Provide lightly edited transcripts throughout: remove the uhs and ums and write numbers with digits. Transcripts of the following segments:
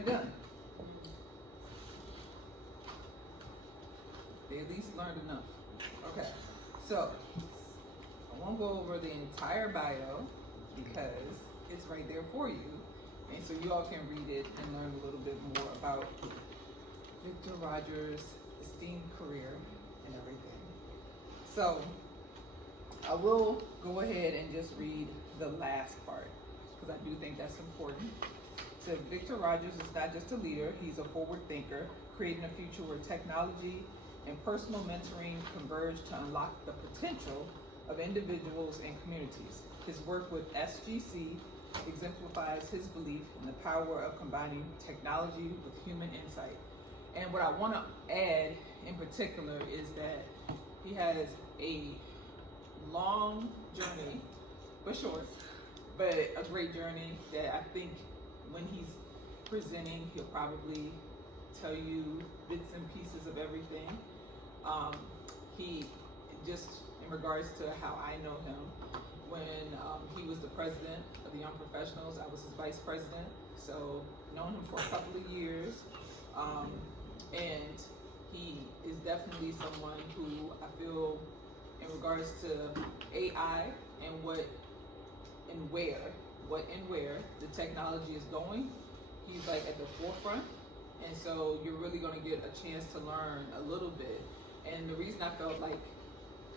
it done. They at least learned enough. Okay, so I won't go over the entire bio because it's right there for you. And so you all can read it and learn a little bit more about Victor Rogers' esteemed career and everything. So I will go ahead and just read the last part because I do think that's important. So Victor Rogers is not just a leader, he's a forward thinker, creating a future where technology and personal mentoring converge to unlock the potential of individuals and communities. His work with SGC exemplifies his belief in the power of combining technology with human insight. And what I want to add in particular is that he has a long journey, but short, but a great journey that I think when he's presenting, he'll probably tell you bits and pieces of everything. He just, in regards to how I know him, when he was the president of the Young Professionals, I was his vice president, so known him for a couple of years, and he is definitely someone who I feel, in regards to AI and what and where the technology is going, he's like at the forefront, and so you're really going to get a chance to learn a little bit. And the reason I felt like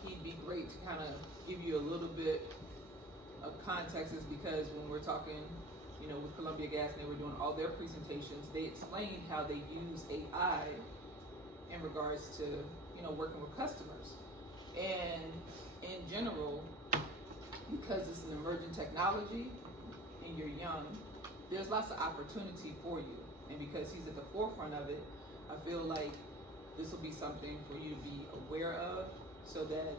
he'd be great to kind of give you a little bit of context is because when we're talking, you know, with Columbia Gas and they were doing all their presentations, they explained how they use AI in regards to, you know, working with customers. And in general, because it's an emerging technology and you're young, there's lots of opportunity for you. And because he's at the forefront of it, I feel like this will be something for you to be aware of, so that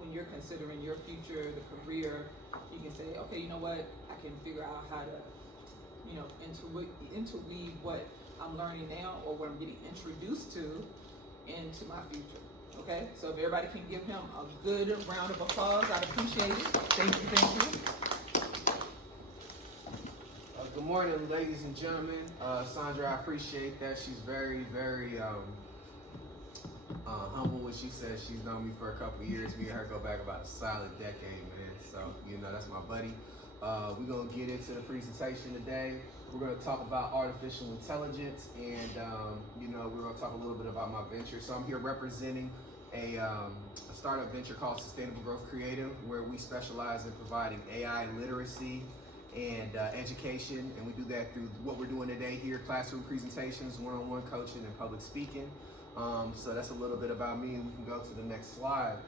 when you're considering your future, the career, you can say, okay, you know what, I can figure out how to, you know, interweave what I'm learning now or what I'm getting introduced to into my future. Okay, so if everybody can give him a good round of applause, I'd appreciate it. Thank you, thank you. Good morning, ladies and gentlemen. Sandra, I appreciate that. She's very, very humble when she says she's known me for a couple of years. Me and her go back about a solid decade, man. So, you know, that's my buddy. We're going to get into the presentation today. We're going to talk about artificial intelligence, and, you know, we're going to talk a little bit about my venture. So I'm here representing a startup venture called Sustainable Growth Creative, where we specialize in providing AI literacy and education, and we do that through what we're doing today here: classroom presentations, one-on-one coaching, and public speaking. So that's a little bit about me, and we can go to the next slide.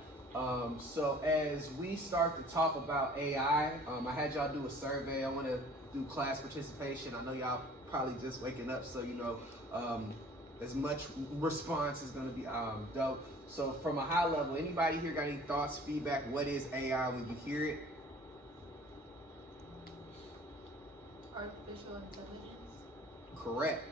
So as we start to talk about AI, I had y'all do a survey. I want to do class participation. I know y'all probably just waking up, so you know, as much response is going to be dope. So from a high level, anybody here got any thoughts, feedback? What is AI when you hear it? Artificial intelligence. Correct.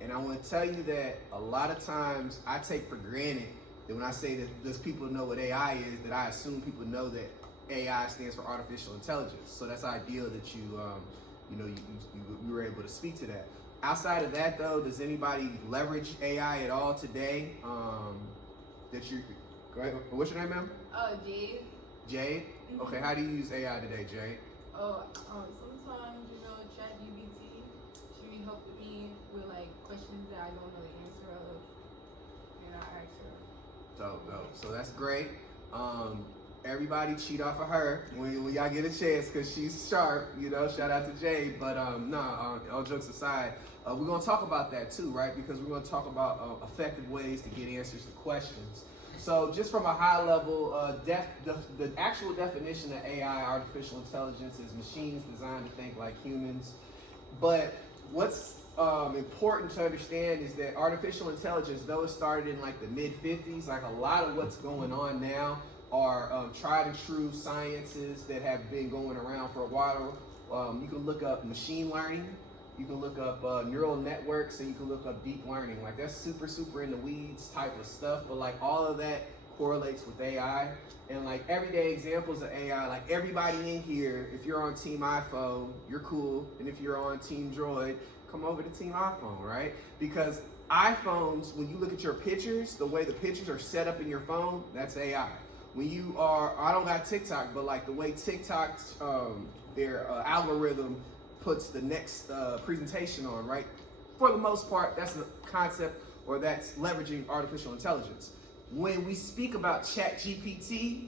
And I want to tell you that a lot of times I take for granted that when I say that does people know what AI is, that I assume people know that AI stands for artificial intelligence. So that's ideal that you were able to speak to that. Outside of that, though, does anybody leverage AI at all today? Go ahead. What's your name, ma'am? Jade. Jade? Okay, how do you use AI today, Jade? Sometimes, you know, ChatGPT, she be helping me with like questions that I don't know the answer of, and I ask her. Dope. So that's great. Everybody cheat off of her when y'all get a chance, because she's sharp, you know. Shout out to Jade. But all jokes aside, we're gonna talk about that too, right? Because we're gonna talk about effective ways to get answers to questions. So just from a high level, the actual definition of AI, artificial intelligence, is machines designed to think like humans. But what's important to understand is that artificial intelligence, though it started in like the mid-50s, like a lot of what's going on now are tried and true sciences that have been going around for a while. You can look up machine learning, you can look up neural networks, and you can look up deep learning. Like that's super in the weeds type of stuff, but like all of that correlates with AI. And like everyday examples of AI, like everybody in here, if you're on Team iPhone, you're cool. And if you're on Team Droid, come over to Team iPhone, right? Because iPhones, when you look at your pictures, the way the pictures are set up in your phone, that's AI. When you are, I don't got TikTok, but like the way TikTok's, their algorithm puts the next presentation on, right? For the most part, that's a concept, or that's leveraging artificial intelligence. When we speak about ChatGPT,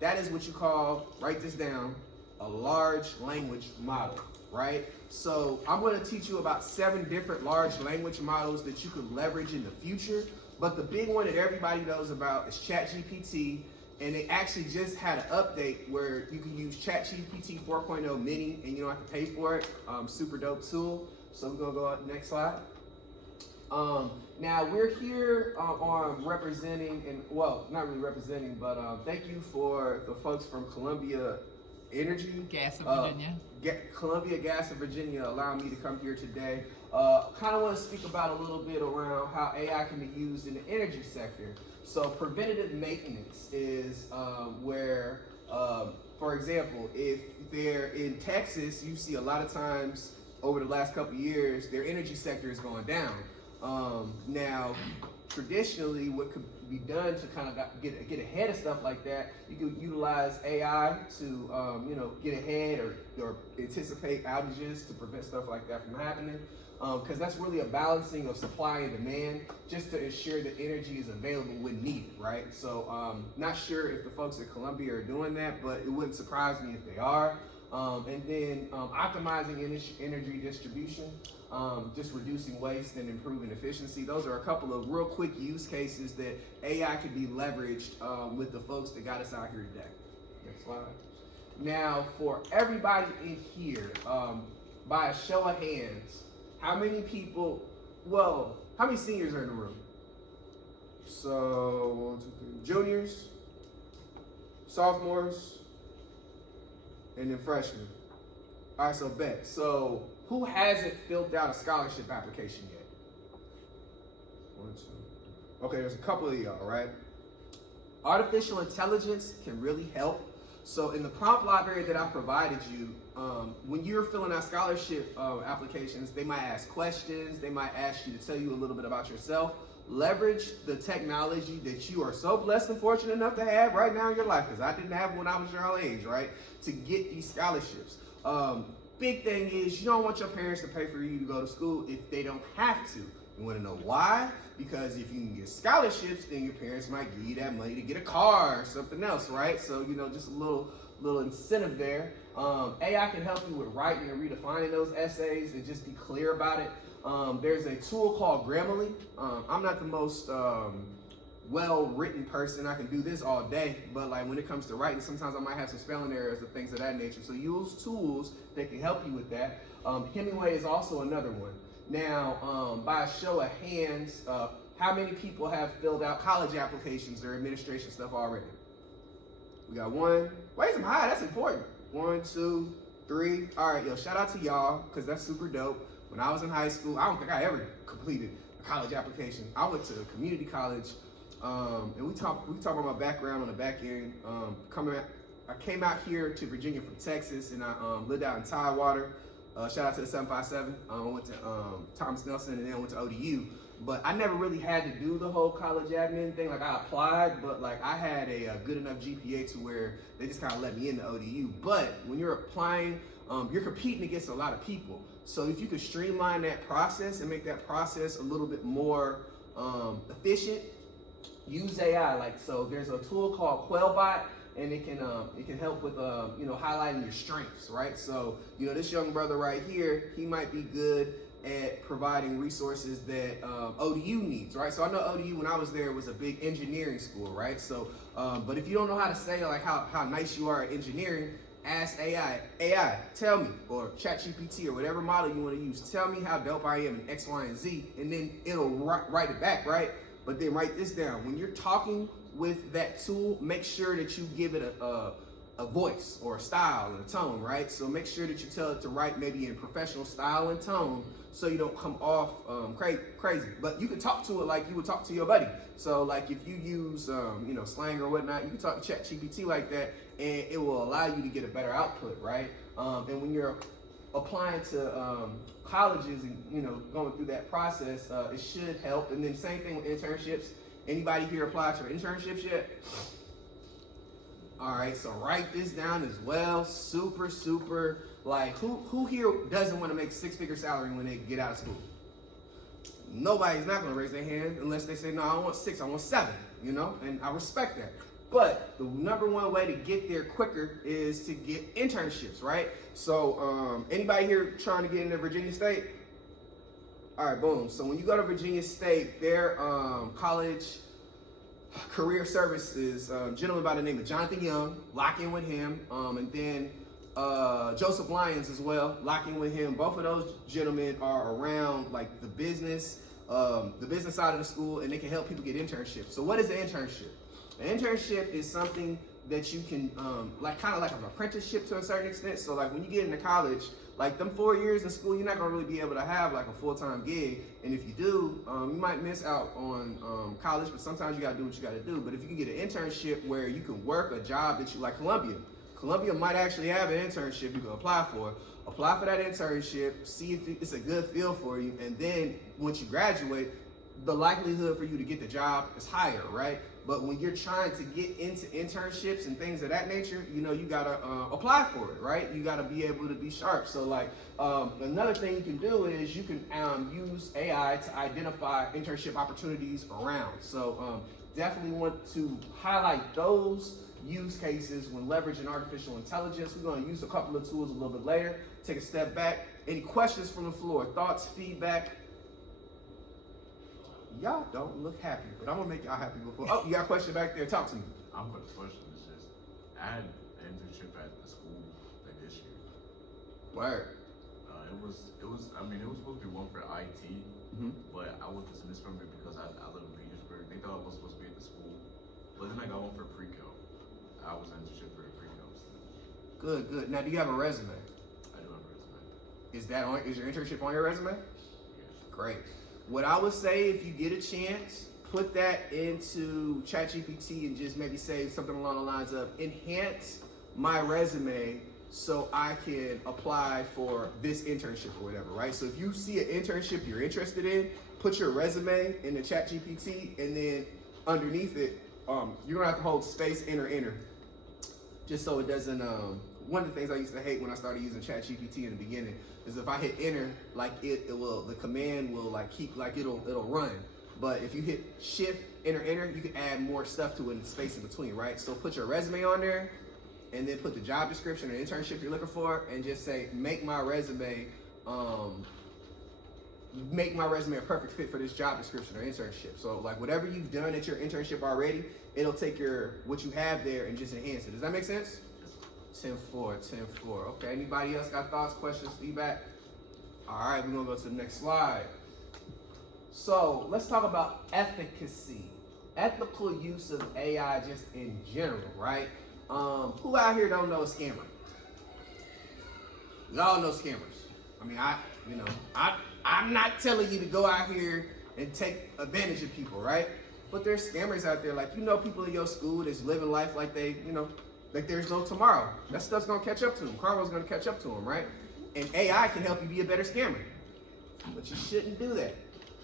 that is what you call, write this down, a large language model, right? So I'm going to teach you about 7 different large language models that you could leverage in the future. But the big one that everybody knows about is ChatGPT. And they actually just had an update where you can use ChatGPT 4.0 mini and you don't have to pay for it. Super dope tool. So we're going to go on next slide. Now we're here on representing, and well, not really representing, but thank you for the folks from Columbia Energy. Gas of Virginia. Columbia Gas of Virginia allowing me to come here today. Kind of want to speak about a little bit around how AI can be used in the energy sector. So preventative maintenance is where, for example, if they're in Texas, you see a lot of times over the last couple of years, their energy sector is going down. Now, traditionally, what could be done to kind of get ahead of stuff like that, you could utilize AI to get ahead or anticipate outages to prevent stuff like that from happening. Because that's really a balancing of supply and demand, just to ensure that energy is available when needed, right? So, not sure if the folks at Columbia are doing that, but it wouldn't surprise me if they are. And then optimizing energy distribution, just reducing waste and improving efficiency. Those are a couple of real quick use cases that AI could be leveraged with the folks that got us out here today. Next slide. Now, for everybody in here, by a show of hands, how many people, well, how many seniors are in the room? So, 1, 2, 3, juniors, sophomores, and then freshmen. All right, so bet. So who hasn't filled out a scholarship application yet? 1, 2. Okay, there's a couple of y'all, right? Artificial intelligence can really help. So in the prompt library that I provided you, when you're filling out scholarship applications, they might ask questions, they might ask you to tell you a little bit about yourself. Leverage the technology that you are so blessed and fortunate enough to have right now in your life, because I didn't have it when I was your age, right? To get these scholarships. Big thing is you don't want your parents to pay for you to go to school if they don't have to. You want to know why? Because if you can get scholarships, then your parents might give you that money to get a car or something else, right? So, just a little incentive there. AI can help you with writing and redefining those essays and just be clear about it. There's a tool called Grammarly. I'm not the most well-written person. I can do this all day, but like when it comes to writing, sometimes I might have some spelling errors and things of that nature. So use tools that can help you with that. Hemingway is also another one. Now, by a show of hands, how many people have filled out college applications or administration stuff already? We got 1. Raise them high, that's important. 1, 2, 3. All right, yo, shout out to y'all, because that's super dope. When I was in high school, I don't think I ever completed a college application. I went to community college, and we talk about my background on the back end. I came out here to Virginia from Texas, and I lived out in Tidewater. Shout out to the 757. I went to Thomas Nelson, and then I went to ODU. But I never really had to do the whole college admin thing. Like I applied, but like I had a good enough GPA to where they just kind of let me into ODU. But when you're applying, you're competing against a lot of people. So if you could streamline that process and make that process a little bit more efficient, use AI. Like, so there's a tool called Quailbot, and it can help with highlighting your strengths, right? So this young brother right here, he might be good at providing resources that ODU needs, right? So I know ODU, when I was there, was a big engineering school, right? So, but if you don't know how to say like how nice you are at engineering, ask AI, tell me, or ChatGPT or whatever model you want to use, tell me how dope I am in X, Y, and Z, and then it'll write it back, right? But then write this down. When you're talking with that tool, make sure that you give it a voice or a style and a tone, right? So make sure that you tell it to write maybe in professional style and tone, so you don't come off crazy. But you can talk to it like you would talk to your buddy. So like if you use slang or whatnot, you can talk to ChatGPT like that, and it will allow you to get a better output, right? And when you're applying to colleges and, you know, going through that process, it should help. And then same thing with internships. Anybody here applied for internships yet? All right, so write this down as well. Super, like, who here doesn't want to make a 6-figure salary when they get out of school? Nobody's not going to raise their hand unless they say, no, I don't want 6, I want 7, you know, and I respect that. But the number one way to get there quicker is to get internships, right? So anybody here trying to get into Virginia State? All right, boom. So when you go to Virginia State, their college career services, gentleman by the name of Jonathan Young, lock in with him, and then Joseph Lyons as well, lock in with him. Both of those gentlemen are around like the business side of the school, and they can help people get internships. So what is an internship? An internship is something that you can, like kind of like an apprenticeship to a certain extent. So like when you get into college, like them 4 years in school, you're not gonna really be able to have like a full-time gig. And if you do, you might miss out on college, but sometimes you gotta do what you gotta do. But if you can get an internship where you can work a job that you like, Columbia might actually have an internship you can apply for. Apply for that internship, see if it's a good feel for you, and then once you graduate, the likelihood for you to get the job is higher, right? But when you're trying to get into internships and things of that nature, you know, you gotta apply for it, right? You gotta be able to be sharp. So like, another thing you can do is you can use AI to identify internship opportunities around. So definitely want to highlight those use cases when leveraging artificial intelligence. We're gonna use a couple of tools a little bit later. Take a step back. Any questions from the floor? Thoughts, feedback? Y'all don't look happy, but I'm gonna make y'all happy before. Oh, you got a question back there? Talk to me. I've got a question. It's just, I had an internship at the school like this year. Word. It was supposed to be one for IT, but I was dismissed from it because I live in Petersburg. They thought I was supposed to be at the school, but then I got one for pre-co. I was an internship for a pre-co student. Good. Now, do you have a resume? I do have a resume. Is your internship on your resume? Yes. Great. What I would say, if you get a chance, put that into ChatGPT and just maybe say something along the lines of enhance my resume so I can apply for this internship or whatever, right? So if you see an internship you're interested in, put your resume in the ChatGPT, and then underneath it, you're gonna have to hold space, enter, just so it doesn't, one of the things I used to hate when I started using ChatGPT in the beginning is if I hit enter, like the command will like keep, like it'll run. But if you hit shift, enter, you can add more stuff to it in the space in between, right? So put your resume on there, and then put the job description or internship you're looking for, and just say, make my resume a perfect fit for this job description or internship. So like whatever you've done at your internship already, it'll take what you have there and just enhance it. Does that make sense? 10-4. Okay, anybody else got thoughts, questions, feedback? All right, we're gonna go to the next slide. So let's talk about efficacy, ethical use of AI just in general, right? Who out here don't know a scammer? Y'all know scammers. I mean, I'm not telling you to go out here and take advantage of people, right? But there's scammers out there, like, you know, people in your school that's living life like they, you know, like there's no tomorrow. That stuff's gonna catch up to them. Karma's gonna catch up to them, right? And AI can help you be a better scammer. But you shouldn't do that.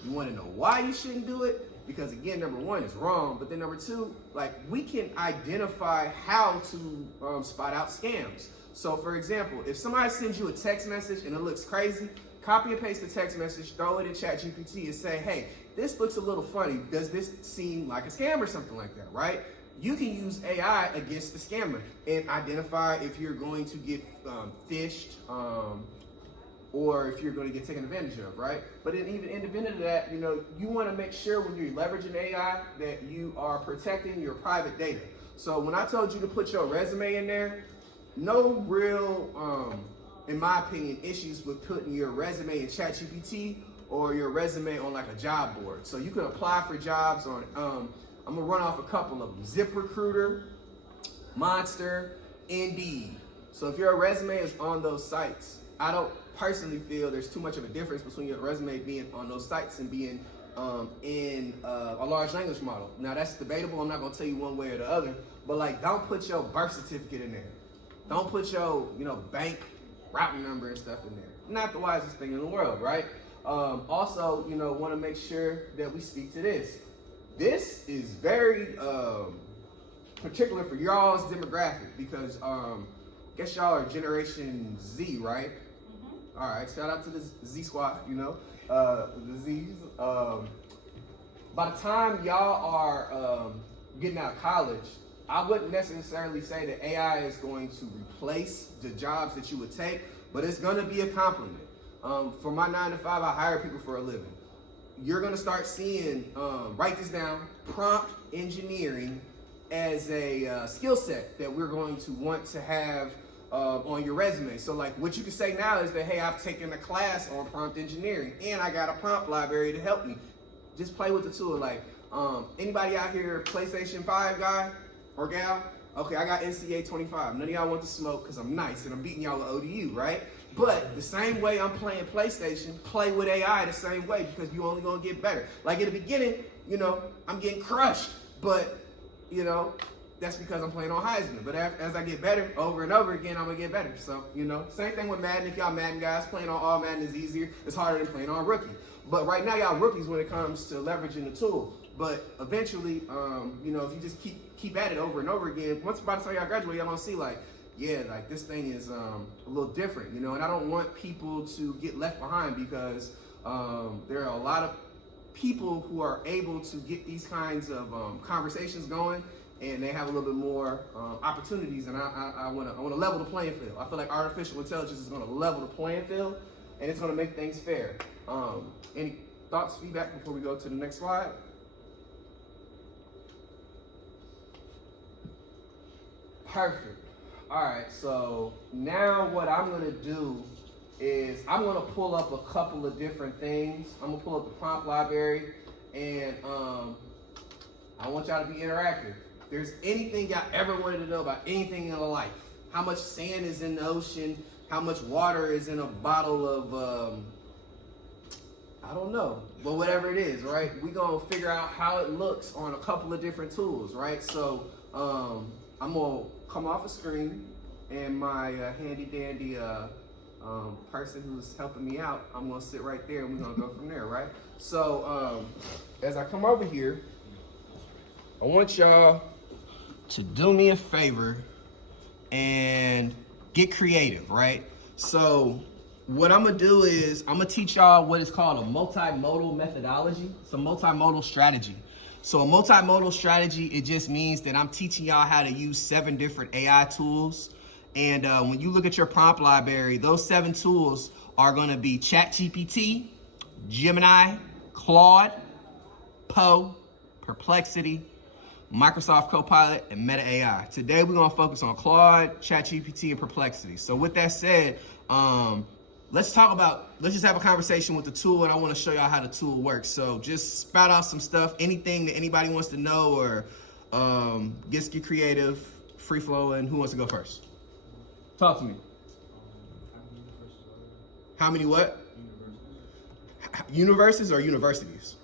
You wanna know why you shouldn't do it? Because again, number one, it's wrong. But then number two, like we can identify how to spot out scams. So for example, if somebody sends you a text message and it looks crazy, copy and paste the text message, throw it in ChatGPT and say, hey, this looks a little funny. Does this seem like a scam or something like that, right? You can use AI against the scammer and identify if you're going to get phished or if you're going to get taken advantage of, right? But then even independent of that, you know, you want to make sure when you're leveraging AI that you are protecting your private data. So when I told you to put your resume in there, no real, in my opinion, issues with putting your resume in ChatGPT or your resume on like a job board. So you can apply for jobs on, I'm gonna run off a couple of them. ZipRecruiter, Monster, Indeed. So if your resume is on those sites, I don't personally feel there's too much of a difference between your resume being on those sites and being in a large language model. Now that's debatable. I'm not gonna tell you one way or the other, but like don't put your birth certificate in there. Don't put your, you know, bank routing number and stuff in there. Not the wisest thing in the world, right? Also, you know, want to make sure that we speak to this. This is very particular for y'all's demographic because I guess y'all are Generation Z, right? Mm-hmm. All right, shout out to the Z squad, you know, the Z's. By the time y'all are getting out of college, I wouldn't necessarily say that AI is going to replace the jobs that you would take, but it's going to be a complement. For my 9 to 5, I hire people for a living. You're going to start seeing, write this down, prompt engineering as a skill set that we're going to want to have on your resume. So like what you can say now is that, hey, I've taken a class on prompt engineering and I got a prompt library to help me. Just play with the tool. Like anybody out here PlayStation 5 guy or gal? Okay, I got NCA 25. None of y'all want to smoke because I'm nice and I'm beating y'all with ODU, right? But the same way I'm playing PlayStation, play with AI the same way because you're only gonna get better. Like in the beginning, you know, I'm getting crushed, but you know, that's because I'm playing on Heisman. But as I get better over and over again, I'm gonna get better. So, you know, same thing with Madden. If y'all Madden guys, playing on all Madden is easier. It's harder than playing on Rookie. But right now, y'all rookies when it comes to leveraging the tool. But eventually, you know, if you just keep at it over and over again, once by the time y'all graduate, y'all gonna see like, yeah, like this thing is a little different, you know. And I don't want people to get left behind because there are a lot of people who are able to get these kinds of conversations going, and they have a little bit more opportunities. And I want to level the playing field. I feel like artificial intelligence is going to level the playing field, and it's going to make things fair. Any thoughts, feedback before we go to the next slide? Perfect. All right, so now what I'm gonna do is I'm gonna pull up a couple of different things. I'm gonna pull up the prompt library, and I want y'all to be interactive. If there's anything y'all ever wanted to know about anything in life, how much sand is in the ocean, how much water is in a bottle of, I don't know, but whatever it is, right? We're gonna figure out how it looks on a couple of different tools, right? So I'm gonna come off a screen, and my handy dandy person who's helping me out, I'm gonna sit right there and we're gonna go from there, right? So as I come over here, I want y'all to do me a favor and get creative, right? So what I'm gonna do is I'm gonna teach y'all what is called a multimodal methodology. It's a multimodal strategy. So a multimodal strategy, it just means that I'm teaching y'all how to use 7 different AI tools. And when you look at your prompt library, those 7 tools are gonna be ChatGPT, Gemini, Claude, Poe, Perplexity, Microsoft Copilot, and Meta AI. Today we're gonna focus on Claude, ChatGPT, and Perplexity. So with that said, let's just have a conversation with the tool, and I wanna show y'all how the tool works. So just spout out some stuff, anything that anybody wants to know, or just get creative, free flow, and who wants to go first? Talk to me. How many what? Universes or universities?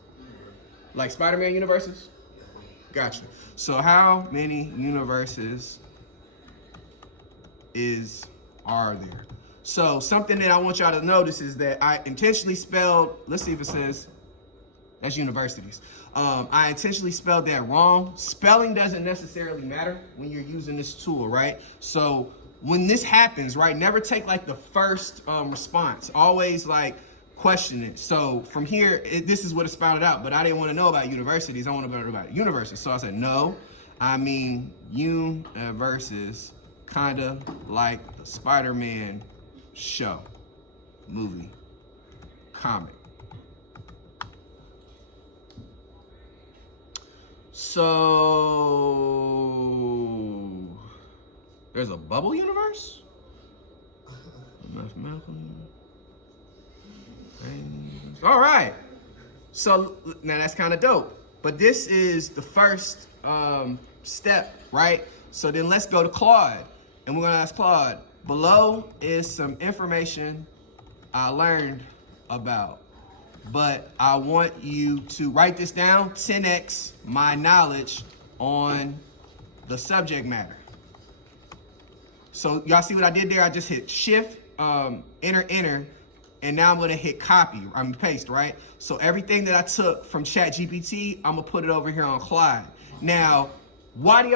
Like Spider-Man universes? Gotcha. So how many universes are there? So something that I want y'all to notice is that I intentionally spelled, let's see if it says, that's universities. I intentionally spelled that wrong. Spelling doesn't necessarily matter when you're using this tool, right? So when this happens, right, never take like the first response. Always like question it. So from here, this is what it spouted out, but I didn't want to know about universities. I want to know about universes. So I said, no, I mean universes, kind of like the Spider-Man show, movie, comic. So there's a bubble universe? Mathematical universe. All right. So now that's kind of dope. But this is the first step, right? So then let's go to Claude. And we're going to ask Claude, below is some information I learned about. But I want you to write this down, 10x my knowledge on the subject matter. So y'all see what I did there? I just hit Shift enter, and now I'm gonna hit copy, paste, right? So everything that I took from ChatGPT, I'm gonna put it over here on Clyde. Now, why would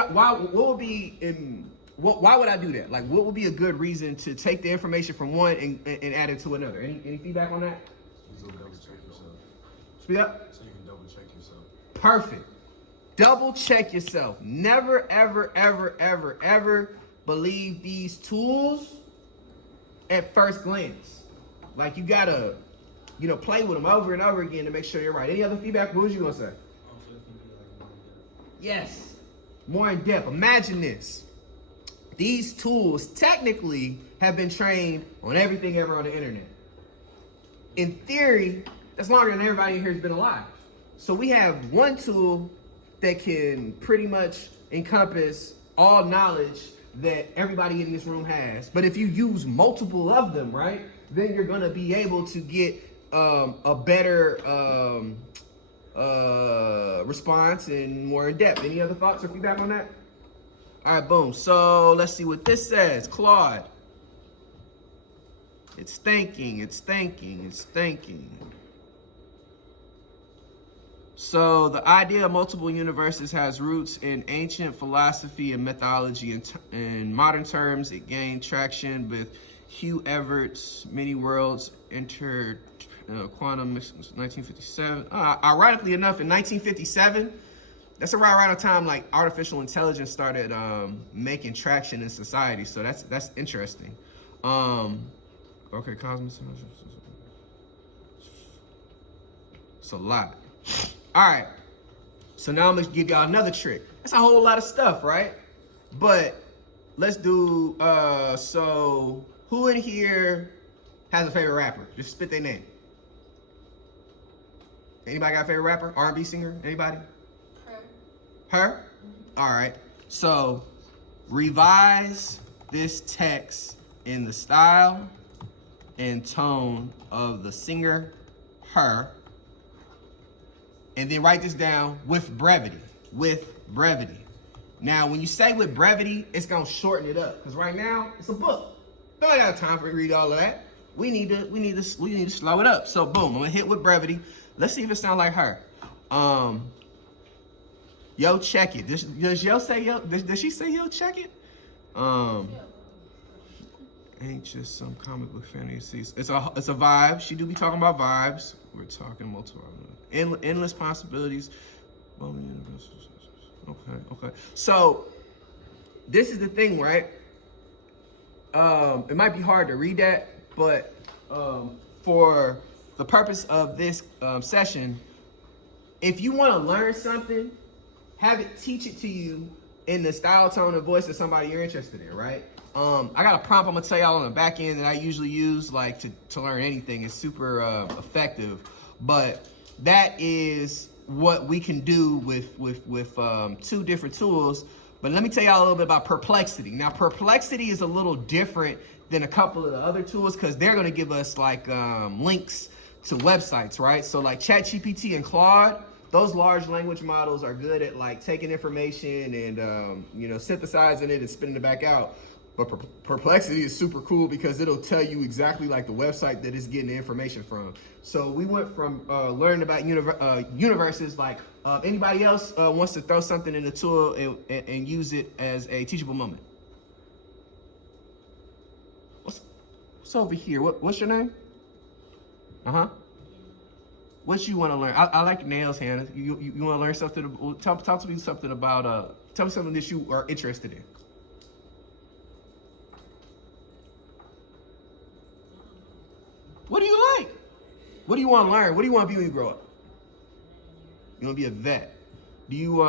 I do that? Like, what would be a good reason to take the information from one and add it to another? Any feedback on that? So you can double check yourself. Speak up. So you can double check yourself. Perfect. Double check yourself. Never, ever, ever, ever, ever believe these tools at first glance. Like, you gotta, play with them over and over again to make sure you're right. Any other feedback? What was you gonna say? Yes, more in depth. Imagine this. These tools technically have been trained on everything ever on the internet. In theory, that's longer than everybody in here has been alive. So we have one tool that can pretty much encompass all knowledge that everybody in this room has. But if you use multiple of them, right, then you're gonna be able to get a better response and more in depth. Any other thoughts or feedback on that? All right, boom. So let's see what this says. Claude. It's thinking. So the idea of multiple universes has roots in ancient philosophy and mythology. In modern terms, it gained traction with Hugh Everett's Many Worlds Entered Quantum 1957. Ironically enough, in 1957, that's around the time like artificial intelligence started making traction in society. So that's interesting. Okay, cosmos. It's a lot. All right. So now I'm gonna give y'all another trick. That's a whole lot of stuff, right? But let's do. So who in here has a favorite rapper? Just spit their name. Anybody got a favorite rapper? R&B singer? Anybody? Her? All right. So revise this text in the style and tone of the singer, her, and then write this down with brevity. Now, when you say with brevity, it's gonna shorten it up because right now it's a book. Don't have time for to read all of that. We need to slow it up. So boom, I'm gonna hit with brevity. Let's see if it sounds like her. Yo, check it. Does yo say yo? Does she say yo, check it? Ain't just some comic book fantasies. It's a vibe. She do be talking about vibes. We're talking multiple endless possibilities. Okay. So this is the thing, right? It might be hard to read that, but for the purpose of this session, if you want to learn something, have it teach it to you in the style, tone, and voice of somebody you're interested in, right? I got a prompt I'm gonna tell y'all on the back end that I usually use like to learn anything. It's super effective, but that is what we can do with two different tools. But let me tell y'all a little bit about Perplexity. Now, Perplexity is a little different than a couple of the other tools because they're gonna give us like links to websites, right? So like ChatGPT and Claude, those large language models are good at like taking information and synthesizing it and spitting it back out. But Perplexity is super cool because it'll tell you exactly like the website that it's getting the information from. So we went from learning about universes. Like anybody else wants to throw something in the tool and use it as a teachable moment? What's over here? What's your name? What you want to learn? I like nails, Hannah. You want to learn something? Talk to me something about. Tell me something that you are interested in. What do you like? What do you want to learn? What do you want to be when you grow up? You want to be a vet. Do you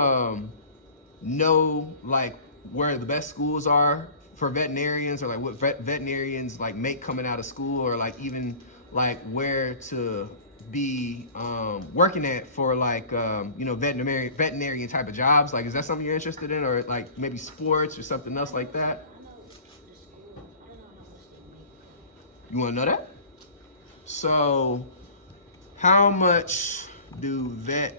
know like where the best schools are for veterinarians, or like what veterinarians like make coming out of school, or like even like where to be working at for like veterinarian type of jobs? Like, is that something you're interested in, or like maybe sports or something else like that? You want to know that? So, how much do I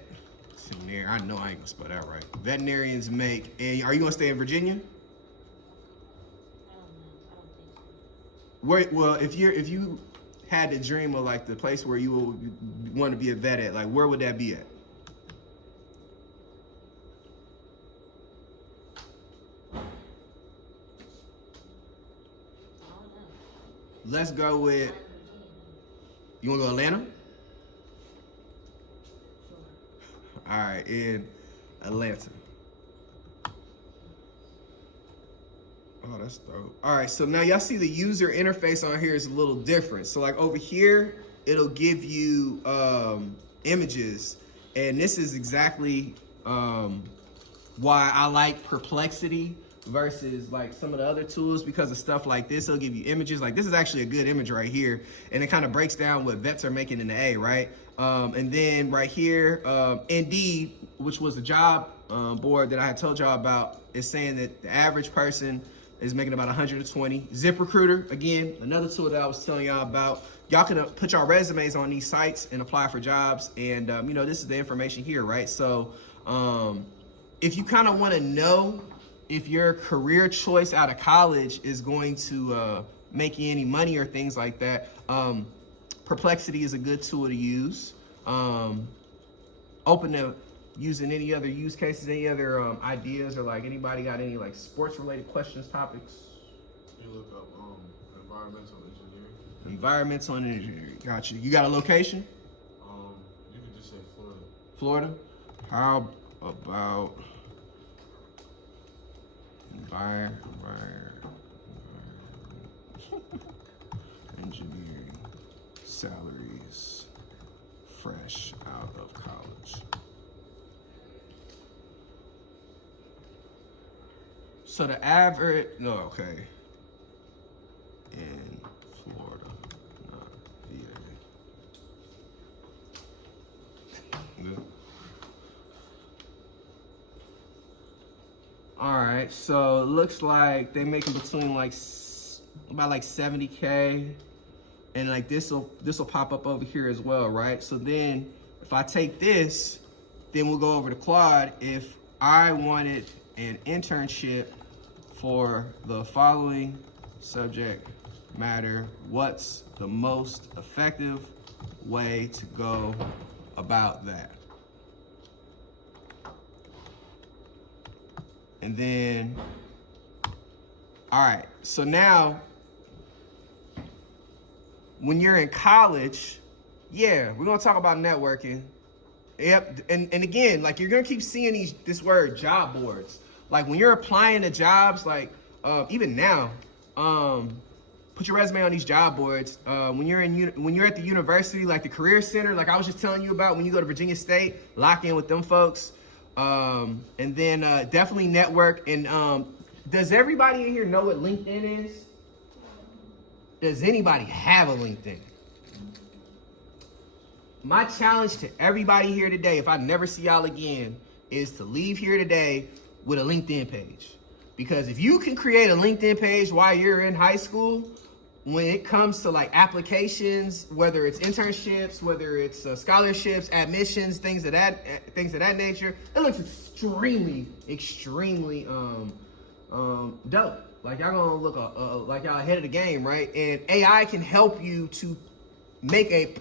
know I ain't gonna spell that right. Veterinarians make, and are you gonna stay in Virginia? well, if you had the dream of like the place where you would want to be a vet at, like where would that be at? Let's go with, you want to go Atlanta? All right, in Atlanta. Oh, that's dope. All right, so now y'all see the user interface on here is a little different. So like over here, it'll give you images. And this is exactly why I like Perplexity versus like some of the other tools, because of stuff like this. It'll give you images. Like this is actually a good image right here. And it kind of breaks down what vets are making in the A, right? And then right here, Indeed, which was the job board that I had told y'all about, is saying that the average person is making about 120. ZipRecruiter, again, another tool that I was telling y'all about. Y'all can put your resumes on these sites and apply for jobs. And you know, this is the information here, right? So if you kind of want to know if your career choice out of college is going to make you any money or things like that, Perplexity is a good tool to use. Open to using any other use cases, any other ideas, or like anybody got any like sports related questions, topics? You look up environmental engineering. Environmental engineering, gotcha. You got a location? You could just say Florida. Florida? How about engineering salaries fresh out of college? So the average, no, okay. In Florida, not VA. Good. All right, so it looks like they're making between like about like 70K, and like this will pop up over here as well, right? So then if I take this, then we'll go over to Claude. If I wanted an internship for the following subject matter, what's the most effective way to go about that? And then, all right, so now, when you're in college, yeah, we're gonna talk about networking. Yep, and again, like you're gonna keep seeing this word job boards. Like when you're applying to jobs, like even now, put your resume on these job boards. When you're at the university, like the Career Center, like I was just telling you about, when you go to Virginia State, lock in with them folks. And then definitely network. And does everybody in here know what LinkedIn is? Does anybody have a LinkedIn? My challenge to everybody here today, if I never see y'all again, is to leave here today with a LinkedIn page. Because if you can create a LinkedIn page while you're in high school, when it comes to like applications, whether it's internships, whether it's scholarships, admissions, things of that nature, it looks extremely dope. Like y'all gonna look like y'all ahead of the game, right? And AI can help you to make a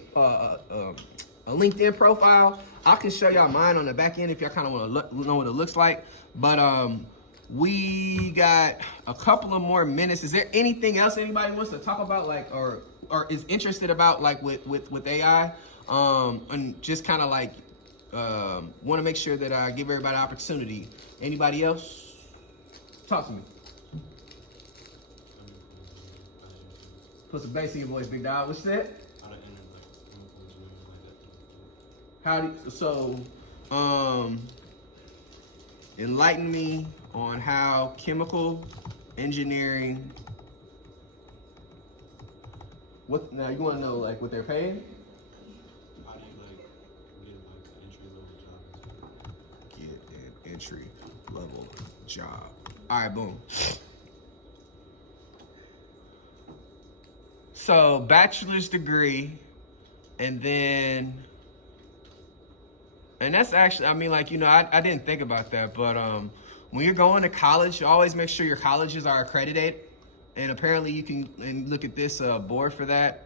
LinkedIn profile. I can show y'all mine on the back end if y'all kind of want to know what it looks like. But we got a couple of more minutes. Is there anything else anybody wants to talk about, like, or is interested about, like, with AI? And just kind of like want to make sure that I give everybody an opportunity. Anybody else? Talk to me. Put some bass in your voice, big dog. What's that? Enlighten me on how chemical engineering. What now? You want to know like what they're paying? How do you Get an entry level job? All right, boom. So bachelor's degree, and that's actually, I mean, like, you know, I didn't think about that, but when you're going to college, you always make sure your colleges are accredited. And apparently you can look at this board for that.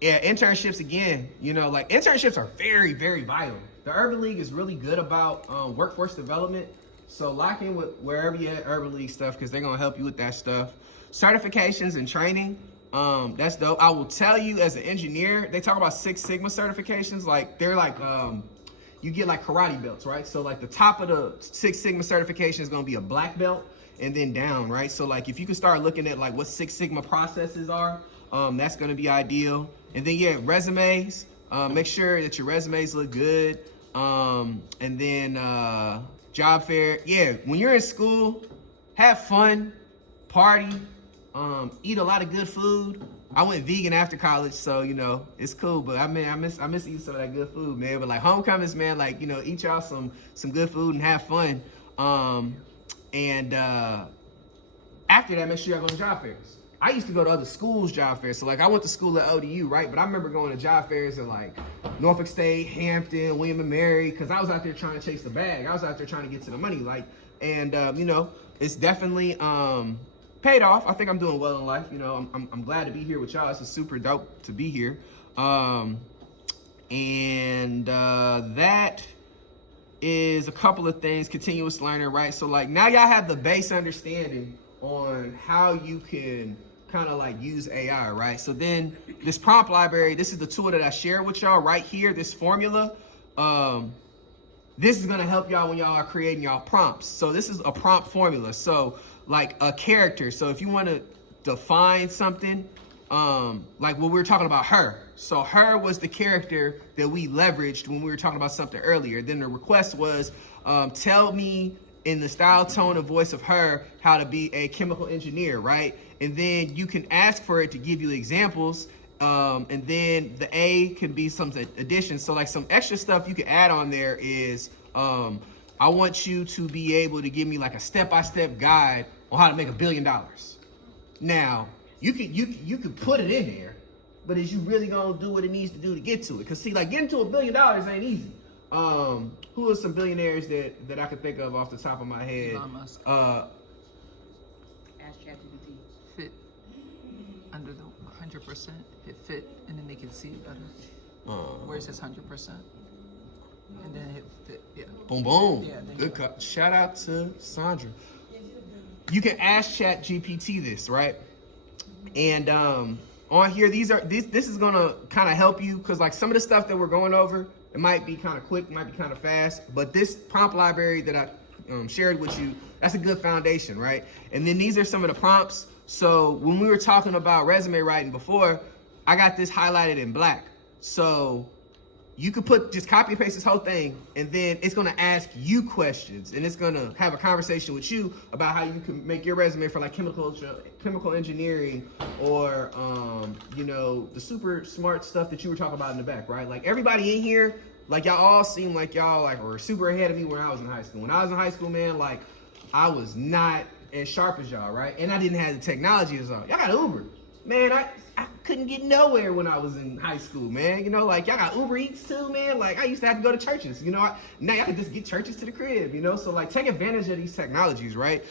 Yeah, internships again, like internships are very, very vital. The Urban League is really good about workforce development. So lock in with wherever you at Urban League stuff because they're gonna help you with that stuff. Certifications and training, that's dope. I will tell you as an engineer, they talk about 6 Sigma certifications. Like they're like, you get like karate belts, right? So like the top of the 6 Sigma certification is gonna be a black belt and then down, right? So like if you can start looking at like what 6 Sigma processes are, that's gonna be ideal. And then yeah, resumes, make sure that your resumes look good. And then job fair, yeah, when you're in school, have fun, party, eat a lot of good food. I went vegan after college, so it's cool. But I miss eating some of that good food, man. But like homecomings, man, like eat y'all some good food and have fun. And after that, make sure y'all go to job fairs. I used to go to other schools' job fairs. So like I went to school at ODU, right? But I remember going to job fairs in like Norfolk State, Hampton, William and Mary, because I was out there trying to chase the bag. I was out there trying to get to the money, and it's definitely paid off. I think I'm doing well in life. I'm glad to be here with y'all. It's super dope to be here. That is a couple of things. Continuous learning, right? So like now y'all have the base understanding on how you can kind of like use AI, right? So then this prompt library, this is the tool that I shared with y'all right here, this formula. This is gonna help y'all when y'all are creating y'all prompts. So this is a prompt formula. So like a character. So if you wanna define something, like when we were talking about her. So her was the character that we leveraged when we were talking about something earlier. Then the request was, tell me in the style, tone, and voice of her how to be a chemical engineer, right? And then you can ask for it to give you examples, and then the A can be some additions. So like some extra stuff you can add on there is, I want you to be able to give me like a step-by-step guide on how to make $1 billion. Now, you could put it in there, but is you really gonna do what it needs to do to get to it? Cause see, like getting to $1 billion ain't easy. Who are some billionaires that I could think of off the top of my head? Elon Musk. Ask ChatGPT. Fit under the 100%. Hit fit, and then they can see it better. Where it says 100%, and then hit fit. Yeah. Boom, boom. Yeah, Good cut. Shout out to Sandra. You can ask ChatGPT this, right? And on here, this is gonna kind of help you because like some of the stuff that we're going over, it might be kind of quick, might be kind of fast, but this prompt library that I shared with you, that's a good foundation, right? And then these are some of the prompts. So when we were talking about resume writing before, I got this highlighted in black. So you could just copy and paste this whole thing, and then it's gonna ask you questions, and it's gonna have a conversation with you about how you can make your resume for like chemical engineering, or the super smart stuff that you were talking about in the back, right? Like everybody in here, like y'all all seem like y'all like were super ahead of me when I was in high school. When I was in high school, man, like I was not as sharp as y'all, right? And I didn't have the technology as y'all. Y'all got Uber, man. I couldn't get nowhere when I was in high school, man. Like y'all got Uber Eats too, man. Like I used to have to go to churches, now y'all can just get churches to the crib, So like take advantage of these technologies, right?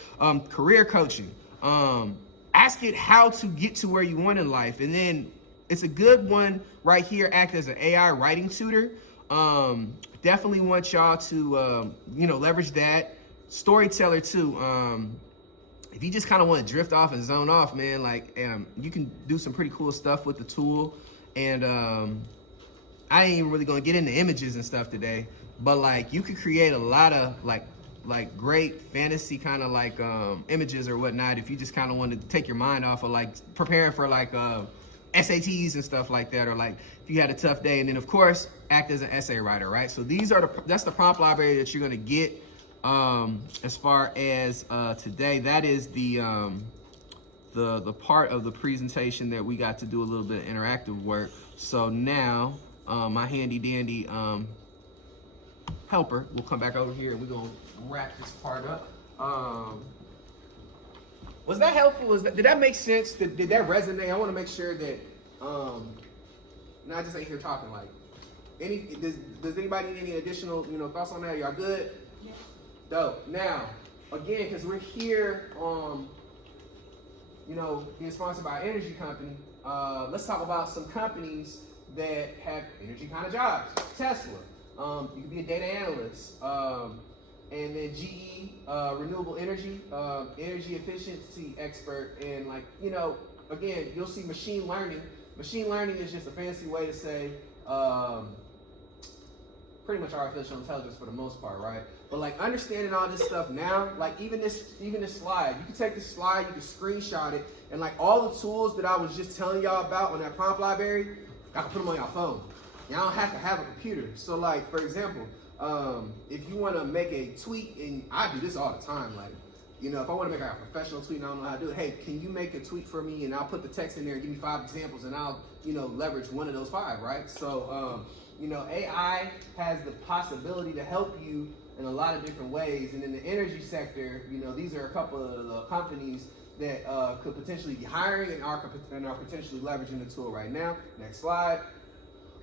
Career coaching. Ask it how to get to where you want in life. And then it's a good one right here, act as an AI writing tutor. Definitely want y'all to, leverage that. Storyteller too. If you just kind of want to drift off and zone off, man, like you can do some pretty cool stuff with the tool. And I ain't even really gonna get into images and stuff today, but like you could create a lot of like great fantasy kind of like images or whatnot if you just kind of want to take your mind off of like preparing for like SATs and stuff like that, or like if you had a tough day. And then of course act as an essay writer, right? So that's the prompt library that you're gonna get. As far as today, that is the part of the presentation that we got to do a little bit of interactive work. So now my handy dandy helper will come back over here and we're gonna wrap this part up. Was that helpful? Did that make sense? Did that resonate? I want to make sure that not just ain't here talking. Like, does anybody need any additional thoughts on that? Y'all good? Dope. Now, again, because we're here, being sponsored by an energy company, let's talk about some companies that have energy kind of jobs. Tesla, you can be a data analyst, and then GE, renewable energy, energy efficiency expert, and again, you'll see machine learning. Machine learning is just a fancy way to say pretty much artificial intelligence for the most part, right? But understanding all this stuff now, even this slide, you can take this slide, you can screenshot it, and all the tools that I was just telling y'all about on that prompt library, I can put them on your phone. Y'all don't have to have a computer. So for example, if you want to make a tweet, and I do this all the time, if I want to make a professional tweet and I don't know how to do it, hey, can you make a tweet for me, and I'll put the text in there and give me 5 examples, and I'll leverage one of those 5, right? So AI has the possibility to help you in a lot of different ways, and in the energy sector, these are a couple of the companies that could potentially be hiring and are potentially leveraging the tool right now. Next slide.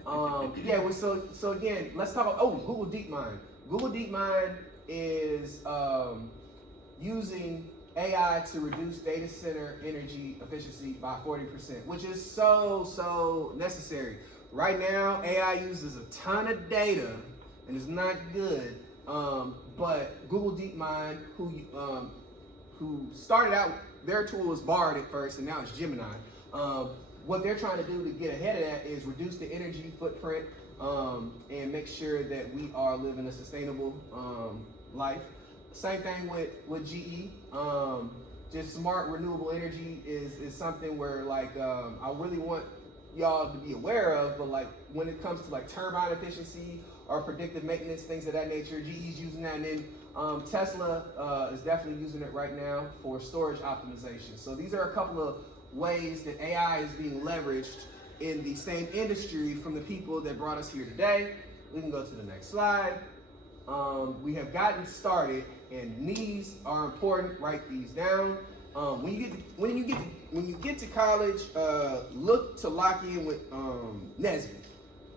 So again, let's talk about Google DeepMind. Google DeepMind is using AI to reduce data center energy efficiency by 40%, which is so necessary. Right now, AI uses a ton of data and is not good. But Google DeepMind, who started out, their tool was Bard at first, and now it's Gemini. What they're trying to do to get ahead of that is reduce the energy footprint and make sure that we are living a sustainable life. Same thing with GE. Just smart renewable energy is something where I really want y'all to be aware of, but when it comes to turbine efficiency or predictive maintenance, things of that nature, GE's using that, and then Tesla is definitely using it right now for storage optimization. So these are a couple of ways that AI is being leveraged in the same industry from the people that brought us here today. We can go to the next slide. We have gotten started, and these are important. Write these down. When you get to college, look to lock in with NSBE.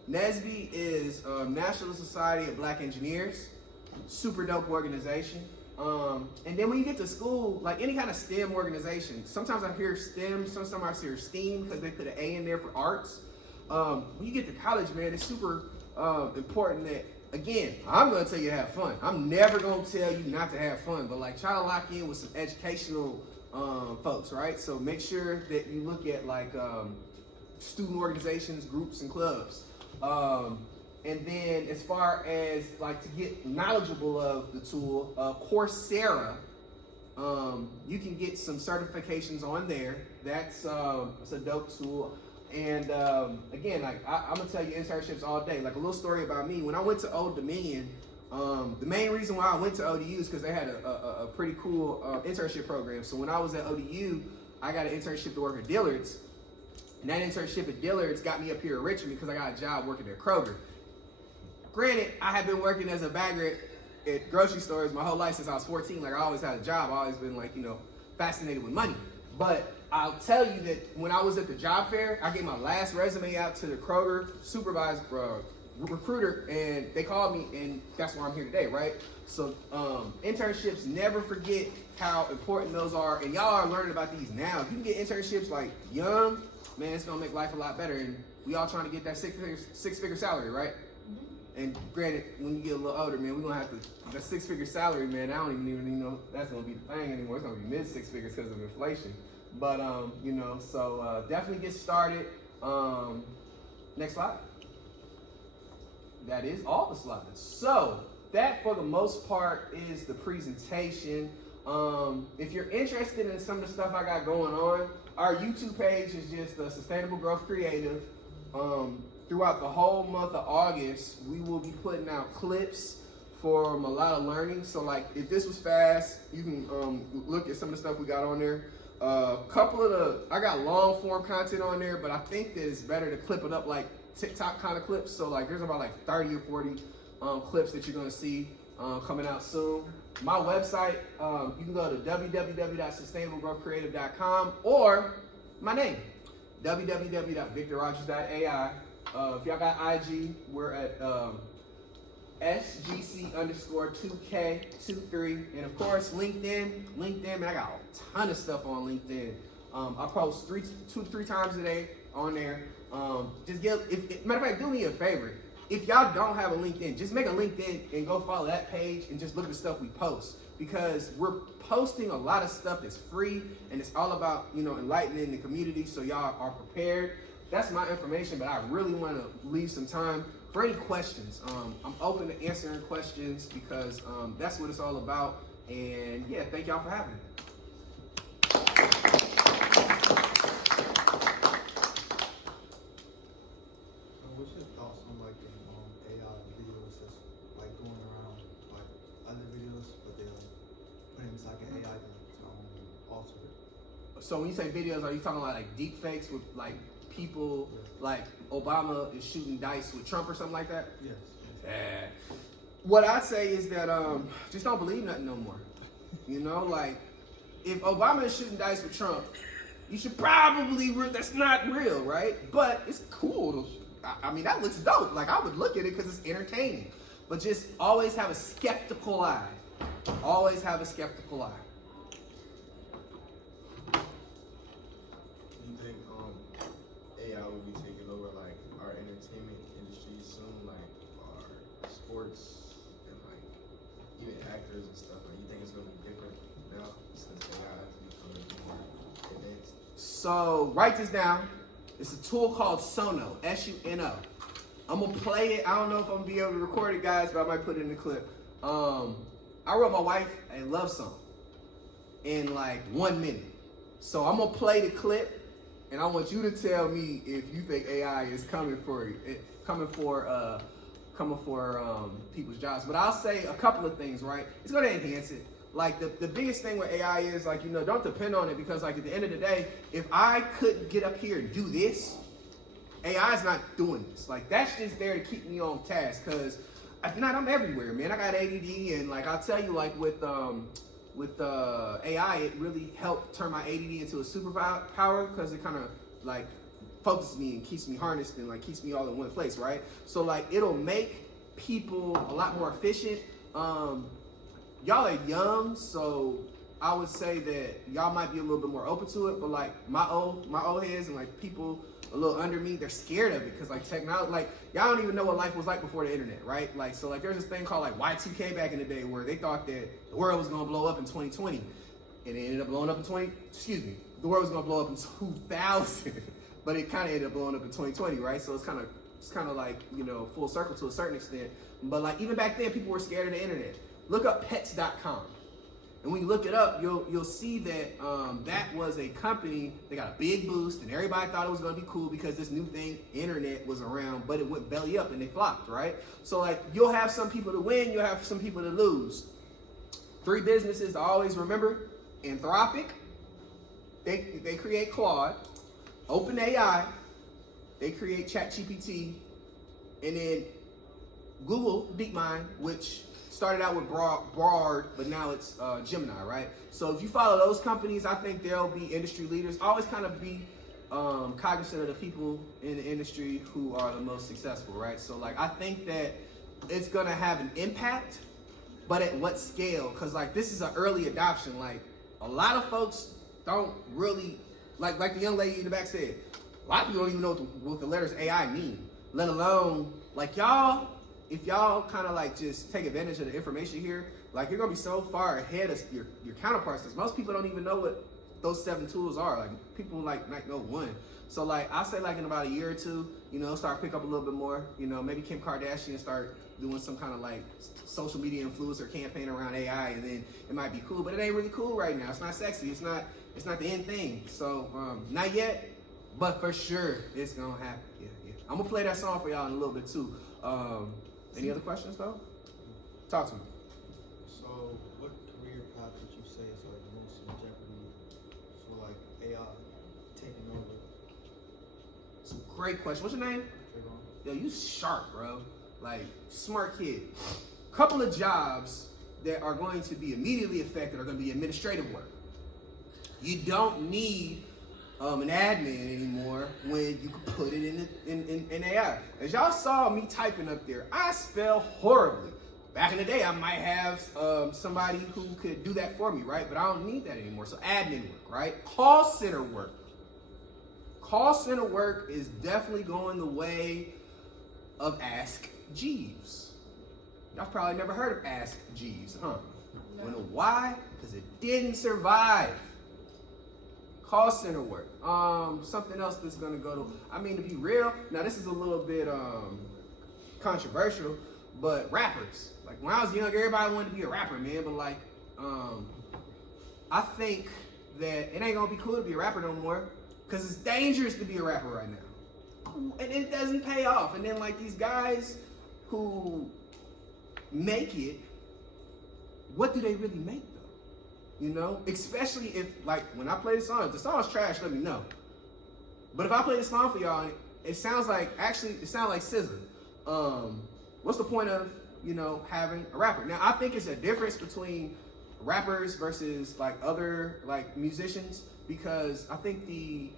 NSBE is National Society of Black Engineers. Super dope organization. And then when you get to school, any kind of STEM organization, sometimes I hear STEM, sometimes I hear STEAM because they put an A in there for arts. When you get to college, man, it's super important that, again, I'm going to tell you to have fun. I'm never going to tell you not to have fun, but try to lock in with some educational folks, right? So make sure that you look at student organizations, groups, and clubs. And then as far as to get knowledgeable of the tool, Coursera, you can get some certifications on there. It's a dope tool. And again, I'm gonna tell you internships all day. A little story about me. When I went to Old Dominion, the main reason why I went to ODU is because they had a pretty cool internship program. So when I was at ODU, I got an internship to work at Dillard's. And that internship at Dillard's got me up here at Richmond because I got a job working at Kroger. Granted, I had been working as a bagger at grocery stores my whole life since I was 14. I always had a job. I always been fascinated with money. But I'll tell you that when I was at the job fair, I gave my last resume out to the Kroger supervisor, recruiter, and they called me, and that's why I'm here today, right? So internships, never forget how important those are, and y'all are learning about these now. If you can get internships young, man, it's gonna make life a lot better. And we all trying to get that six-figure salary, right? And granted, when you get a little older, man, we're gonna have to, that 6-figure salary, man, I don't even know that's gonna be the thing anymore. It's gonna be mid-6 figures because of inflation. But, so definitely get started. Next slide. That is all the slides. So that, for the most part, is the presentation. If you're interested in some of the stuff I got going on, our YouTube page is just Sustainable Growth Creative. Throughout the whole month of August, we will be putting out clips from a lot of learning. So if this was fast, you can look at some of the stuff we got on there. I got long form content on there, but I think that it's better to clip it up like TikTok kind of clips. So there's about 30 or 40 clips that you're gonna see coming out soon. My website, you can go to www.sustainablegrowthcreative.com or my name, www.victorrogers.ai. If y'all got IG, we're at SGC_2K23. And of course, LinkedIn, man, I got a ton of stuff on LinkedIn. I post 2 to 3 times a day on there. Matter of fact, do me a favor. If y'all don't have a LinkedIn, just make a LinkedIn and go follow that page and just look at the stuff we post. Because we're posting a lot of stuff that's free and it's all about, enlightening the community so y'all are prepared. That's my information, but I really want to leave some time for any questions. I'm open to answering questions because that's what it's all about. And yeah, thank y'all for having me. What's your thoughts on like the AI videos that's like going around like other videos, but they're putting it's like an AI to alter it? So when you say videos, are you talking about like deep fakes with like people like Obama is shooting dice with Trump or something like that? Yes. Yeah. What I'd say is that just don't believe nothing no more. Like if Obama is shooting dice with Trump, you should probably that's not real, right? But it's cool. I mean, that looks dope. Like I would look at it because it's entertaining. But just always have a skeptical eye. Always have a skeptical eye. You think AI will be taking over like our entertainment industry soon, like our sports and like even actors and stuff? Like you think it's gonna be different now since AI is becoming more advanced? So write this down. It's a tool called Suno, S-U-N-O. I'm gonna play it. I don't know if I'm gonna be able to record it, guys, but I might put it in the clip. I wrote my wife a love song in like 1 minute. So I'm gonna play the clip, and I want you to tell me if you think AI is coming for people's jobs. But I'll say a couple of things, right? It's gonna enhance it. Like the biggest thing with AI is like, don't depend on it because like at the end of the day, if I couldn't get up here and do this, AI is not doing this. Like that's just there to keep me on task because if not, I'm everywhere, man. I got ADD and like I'll tell you like with AI, it really helped turn my ADD into a superpower because it kind of like focuses me and keeps me harnessed and like keeps me all in one place, right? So like it'll make people a lot more efficient. Y'all are young, so I would say that y'all might be a little bit more open to it, but like my old heads and like people a little under me, they're scared of it because like technology, like y'all don't even know what life was like before the internet, right? Like so like there's this thing called like Y2K back in the day where they thought that the world was gonna blow up in 2020 and it ended up blowing up in the world was gonna blow up in 2000, but it kind of ended up blowing up in 2020, right? So it's kind of like full circle to a certain extent, but like even back then people were scared of the internet. Look up pets.com. And when you look it up, you'll see that that was a company that got a big boost and everybody thought it was gonna be cool because this new thing, internet, was around, but it went belly up and they flopped, right? So like you'll have some people to win, you'll have some people to lose. 3 businesses to always remember: Anthropic, they create Claude; OpenAI, they create ChatGPT; and then Google DeepMind, which started out with Bard, but now it's Gemini, right? So if you follow those companies, I think they'll be industry leaders. Always kind of be cognizant of the people in the industry who are the most successful, right? So like I think that it's gonna have an impact, but at what scale? Because like this is an early adoption. Like a lot of folks don't really like the young lady in the back said. A lot of people don't even know what the letters AI mean, let alone like y'all. If y'all kind of like just take advantage of the information here, like you're gonna be so far ahead of your counterparts because most people don't even know what those 7 tools are. Like people like might know one. So like I'll say like in about a year or 2, start pick up a little bit more. Maybe Kim Kardashian start doing some kind of like social media influencer campaign around AI, and then it might be cool, but it ain't really cool right now. It's not sexy. It's not the end thing. So not yet, but for sure it's gonna happen. Yeah. I'm gonna play that song for y'all in a little bit too. Any other questions though? Talk to me. So what career path would you say is like most in jeopardy for like AI taking over? It's a great question. What's your name? Trayvon? Yo, you sharp, bro. Like, smart kid. Couple of jobs that are going to be immediately affected are going to be administrative work. You don't need an admin anymore when you can put it in AI. As y'all saw me typing up there, I spell horribly. Back in the day, I might have somebody who could do that for me, right? But I don't need that anymore. So admin work, right? Call center work. Call center work is definitely going the way of Ask Jeeves. Y'all probably never heard of Ask Jeeves, huh? No. You know why? Because it didn't survive. Call center work. Something else that's gonna go to, I mean, to be real, now this is a little bit controversial, but rappers. Like when I was young, everybody wanted to be a rapper, man, but like, I think that it ain't gonna be cool to be a rapper no more, because it's dangerous to be a rapper right now. And it doesn't pay off. And then like these guys who make it, what do they really make though? You know, especially if like when I play the song, if the song's trash, let me know. But if I play the song for y'all, it sounds like, actually, it sounds like SZA. What's the point of, you know, having a rapper? Now, I think it's a difference between rappers versus like other like musicians, because I think the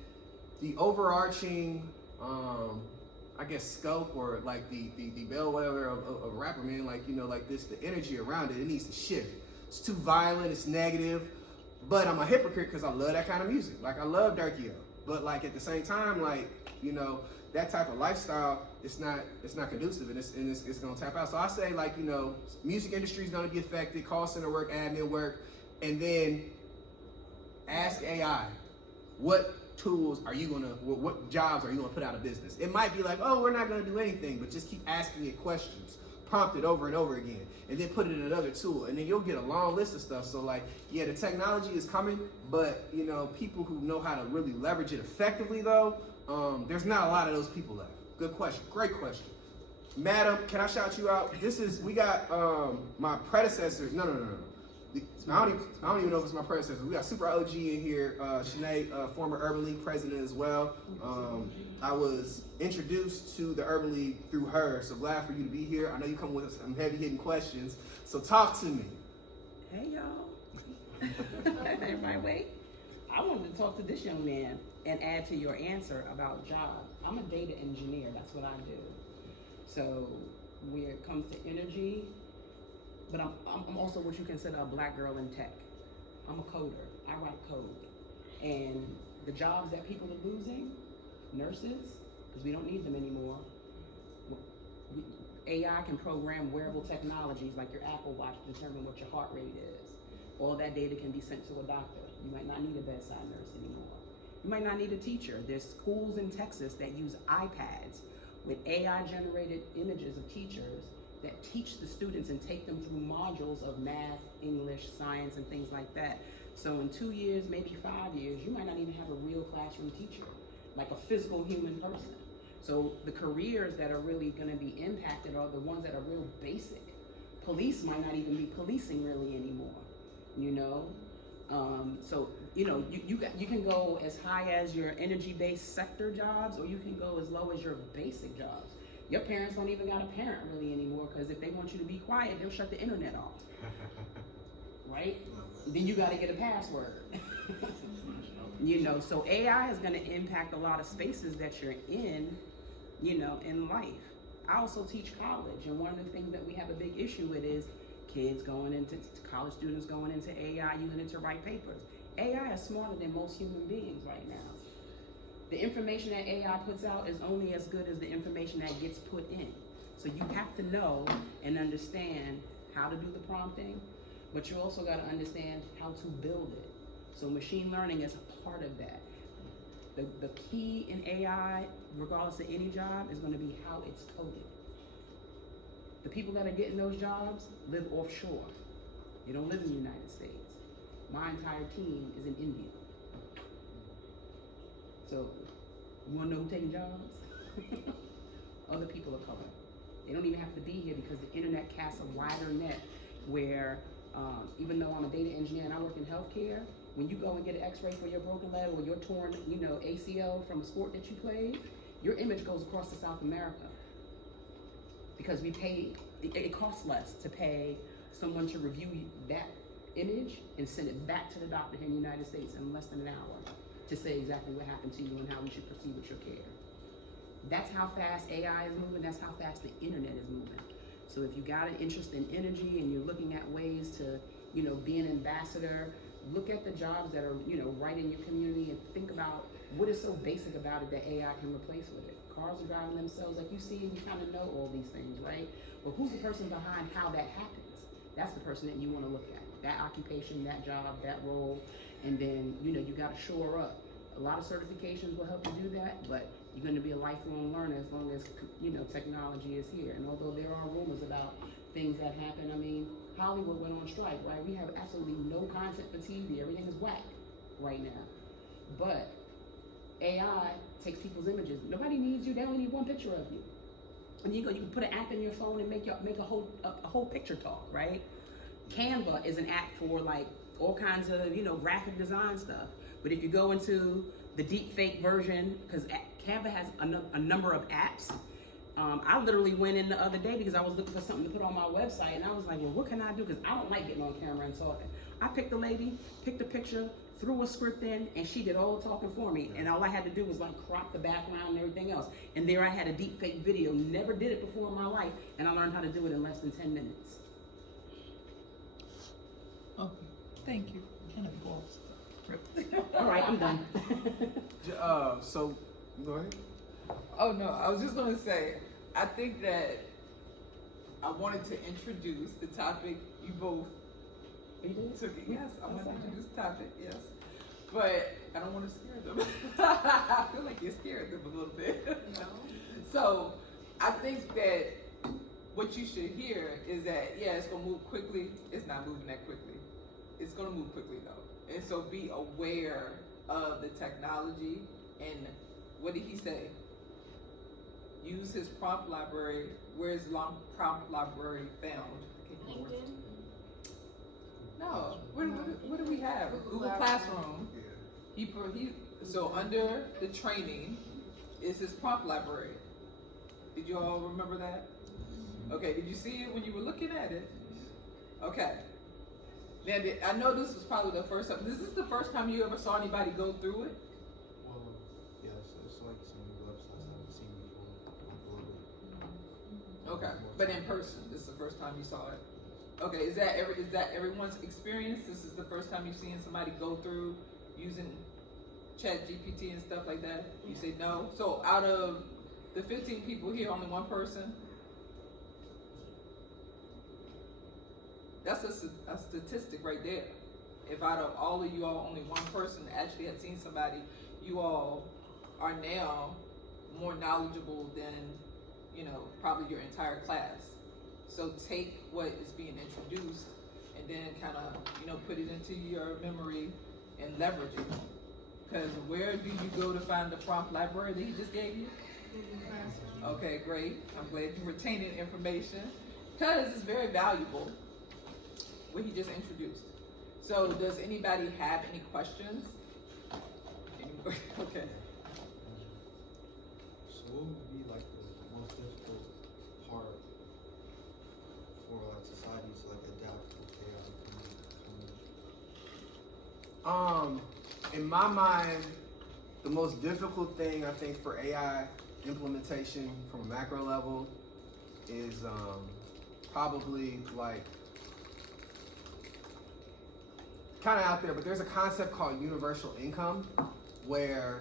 overarching, I guess, scope or like the bellwether of a rapper, man, like, you know, like this, the energy around it needs to shift. It's too violent, it's negative, but I'm a hypocrite because I love that kind of music. Like I love Durkio, but like at the same time, like, you know, that type of lifestyle, it's not conducive, and it's gonna tap out. So I say, like, you know, music industry is gonna be affected, call center work, admin work, and then ask AI, what tools are you gonna, what jobs are you gonna put out of business? It might be like, oh, we're not gonna do anything, but just keep asking it questions, prompt it over and over again, and then put it in another tool, and then you'll get a long list of stuff. So like, yeah, the technology is coming, but you know, people who know how to really leverage it effectively though, there's not a lot of those people left. Good question, great question. Madam, can I shout you out? We got my predecessors, no. I don't even know if it's my predecessor. We got Super OG in here, Sinead, former Urban League president as well. I was introduced to the Urban League through her, so glad for you to be here. I know you come with some heavy hitting questions, so talk to me. Hey y'all. Everybody wait. I wanted to talk to this young man and add to your answer about jobs. I'm a data engineer, that's what I do. So when it comes to energy, but I'm also what you consider a black girl in tech. I'm a coder, I write code. And the jobs that people are losing, nurses, because we don't need them anymore. AI can program wearable technologies like your Apple Watch to determine what your heart rate is. All that data can be sent to a doctor. You might not need a bedside nurse anymore. You might not need a teacher. There's schools in Texas that use iPads with AI-generated images of teachers that teach the students and take them through modules of math, English, science, and things like that. So in 2 years, maybe 5 years, you might not even have a real classroom teacher, like a physical human person. So the careers that are really gonna be impacted are the ones that are real basic. Police might not even be policing really anymore, you know? So, you know, you can go as high as your energy-based sector jobs, or you can go as low as your basic jobs. Your parents don't even got a parent really anymore, because if they want you to be quiet, they'll shut the internet off. Right? Then you gotta get a password. You know, so AI is gonna impact a lot of spaces that you're in, you know, in life. I also teach college, and one of the things that we have a big issue with is kids going into, college students going into AI, using it to write papers. AI is smarter than most human beings right now. The information that AI puts out is only as good as the information that gets put in. So you have to know and understand how to do the prompting, but you also got to understand how to build it. So machine learning is a part of that. The key in AI, regardless of any job, is going to be how it's coded. The people that are getting those jobs live offshore. They don't live in the United States. My entire team is in India. So, you wanna know who's taking jobs? Other people of color. They don't even have to be here, because the internet casts a wider net where, even though I'm a data engineer and I work in healthcare, when you go and get an x-ray for your broken leg or your torn, you know, ACL from a sport that you played, your image goes across to South America. Because we pay, it costs less to pay someone to review that image and send it back to the doctor here in the United States in less than an hour. to say exactly what happened to you and how we should proceed with your care. That's how fast AI is moving. That's how fast the internet is moving. So if you got an interest in energy and you're looking at ways to, be an ambassador, look at the jobs that are, right in your community and think about what is so basic about it that AI can replace with it. Cars are driving themselves, like you see, and you kind of know all these things, right? But who's the person behind how that happens? That's the person that you want to look at. That occupation, that job, that role, and then, you got to shore up. A lot of certifications will help you do that, but you're going to be a lifelong learner as long as, technology is here. And although there are rumors about things that happen, I mean, Hollywood went on strike, right? We have absolutely no content for TV. Everything is whack right now. But AI takes people's images. Nobody needs you. They only need one picture of you. And you can put an app in your phone and make a whole picture talk, right? Canva is an app for like all kinds of, graphic design stuff. But if you go into the deep fake version, because Canva has a number of apps. I literally went in the other day because I was looking for something to put on my website, and I was like, well, what can I do? Because I don't like getting on camera and talking. I picked a lady, picked a picture, threw a script in, and she did all the talking for me. And all I had to do was like crop the background and everything else. And there I had a deep fake video. Never did it before in my life, and I learned how to do it in less than 10 minutes. Okay, thank you. Kind of balls. All right, I'm done. So, go ahead. Oh no, I was just gonna say, I think that I wanted to introduce the topic you both took it. Yes, I wanted to introduce the topic, yes. But I don't want to scare them. I feel like you scared them a little bit. No. So I think that what you should hear is that, yeah, it's gonna move quickly. It's not moving that quickly. It's gonna move quickly though. And so be aware of the technology. And what did he say? Use his prompt library. Where is prompt library found? LinkedIn. No. What do we have? Google Classroom. So under the training is his prompt library. Did you all remember that? Okay. Did you see it when you were looking at it? Okay. Now, I know this was probably the first time. Is this the first time you ever saw anybody go through it? Well, yes, it's like some websites I haven't seen before. Like a little bit. Okay, but in person, this is the first time you saw it. Okay, is that everyone's experience? This is the first time you've seen somebody go through using ChatGPT and stuff like that? You say no. So out of the 15 people here, only one person. That's a statistic right there. If out of all of you all, only one person actually had seen somebody, you all are now more knowledgeable than, probably your entire class. So take what is being introduced and then kind of, put it into your memory and leverage it. Because where do you go to find the prompt library that he just gave you? Okay, great. I'm glad you're retaining information because it's very valuable. What he just introduced. So does anybody have any questions? Okay. So what would be like the most difficult part for like society to like adapt to AI? In my mind, the most difficult thing I think for AI implementation from a macro level is probably like kind of out there, but there's a concept called universal income where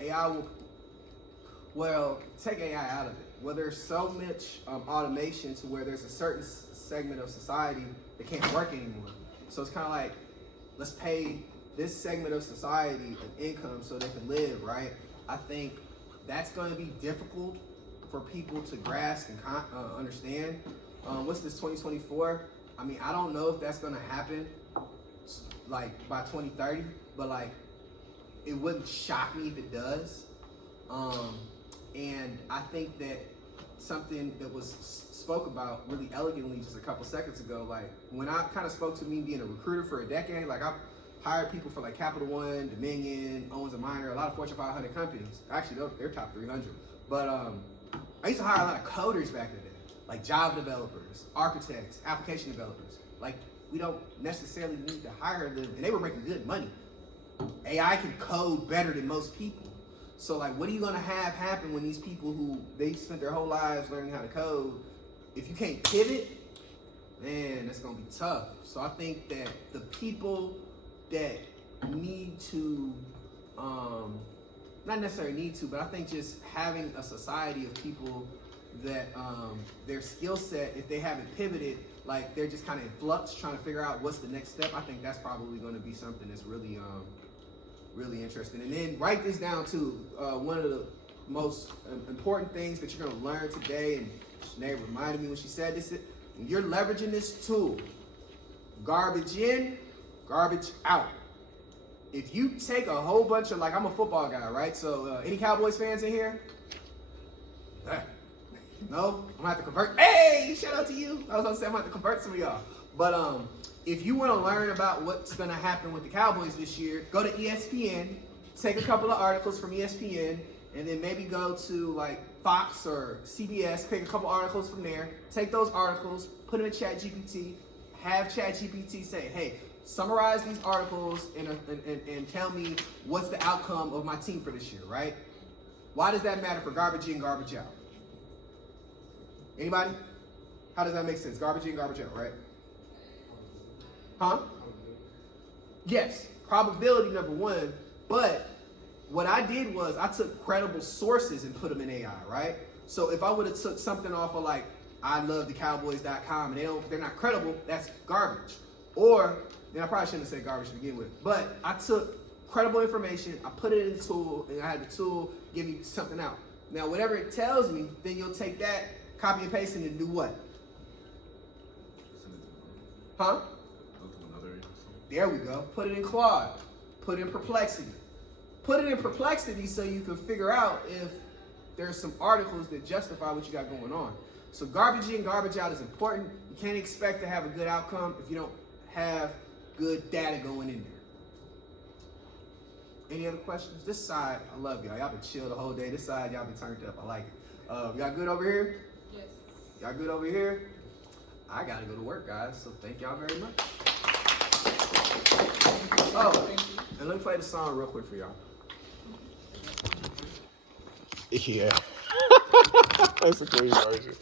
AI will take AI out of it. Where there's so much automation to where there's a certain segment of society that can't work anymore. So it's kind of like, let's pay this segment of society an income so they can live, right? I think that's going to be difficult for people to grasp and understand. What's this, 2024? I mean, I don't know if that's going to happen like by 2030, but like it wouldn't shock me if it does. And I think that something that was spoke about really elegantly just a couple seconds ago, like when I kind of spoke to me being a recruiter for a decade, like I've hired people for like Capital One, Dominion, Owens & Minor, a lot of Fortune 500 companies. Actually, they're top 300. But I used to hire a lot of coders back in the day, like Java developers, architects, application developers. Like we don't necessarily need to hire them, and they were making good money. AI can code better than most people. So like, what are you gonna have happen when these people who they spent their whole lives learning how to code, if you can't pivot, man, that's gonna be tough. So I think that the people that need to, not necessarily need to, but I think just having a society of people that their skill set, if they haven't pivoted, like they're just kind of in flux trying to figure out what's the next step, I think that's probably gonna be something that's really, really interesting. And then write this down too. One of the most important things that you're gonna learn today, and Sinead reminded me when she said this, when you're leveraging this tool, garbage in, garbage out. If you take a whole bunch of, like, I'm a football guy, right? So any Cowboys fans in here? No? I'm gonna have to convert. Hey, shout out to you. I was gonna say I'm gonna have to convert some of y'all. But if you wanna learn about what's gonna happen with the Cowboys this year, go to ESPN, take a couple of articles from ESPN, and then maybe go to like Fox or CBS, pick a couple articles from there, take those articles, put them in ChatGPT, have ChatGPT say, hey, summarize these articles and tell me what's the outcome of my team for this year, right? Why does that matter for garbage in, garbage out? Anybody? How does that make sense? Garbage in, garbage out, right? Huh? Yes, probability number one, but what I did was I took credible sources and put them in AI, right? So if I would have took something off of like ilovethecowboys.com and they're not credible, that's garbage. Or, then I probably shouldn't have said garbage to begin with, but I took credible information, I put it in the tool, and I had the tool give me something out. Now, whatever it tells me, then you'll take that, copy and paste it, and do what? Huh? There we go. Put it in Claude. Put it in Perplexity. Put it in Perplexity so you can figure out if there's some articles that justify what you got going on. So garbage in, garbage out is important. You can't expect to have a good outcome if you don't have good data going in there. Any other questions? This side, I love y'all. Y'all been chill the whole day. This side, y'all been turned up. I like it. Y'all good over here? Yes. Y'all good over here? I gotta go to work, guys, so thank y'all very much. Oh, and let me play the song real quick for y'all. Yeah. That's a crazy version.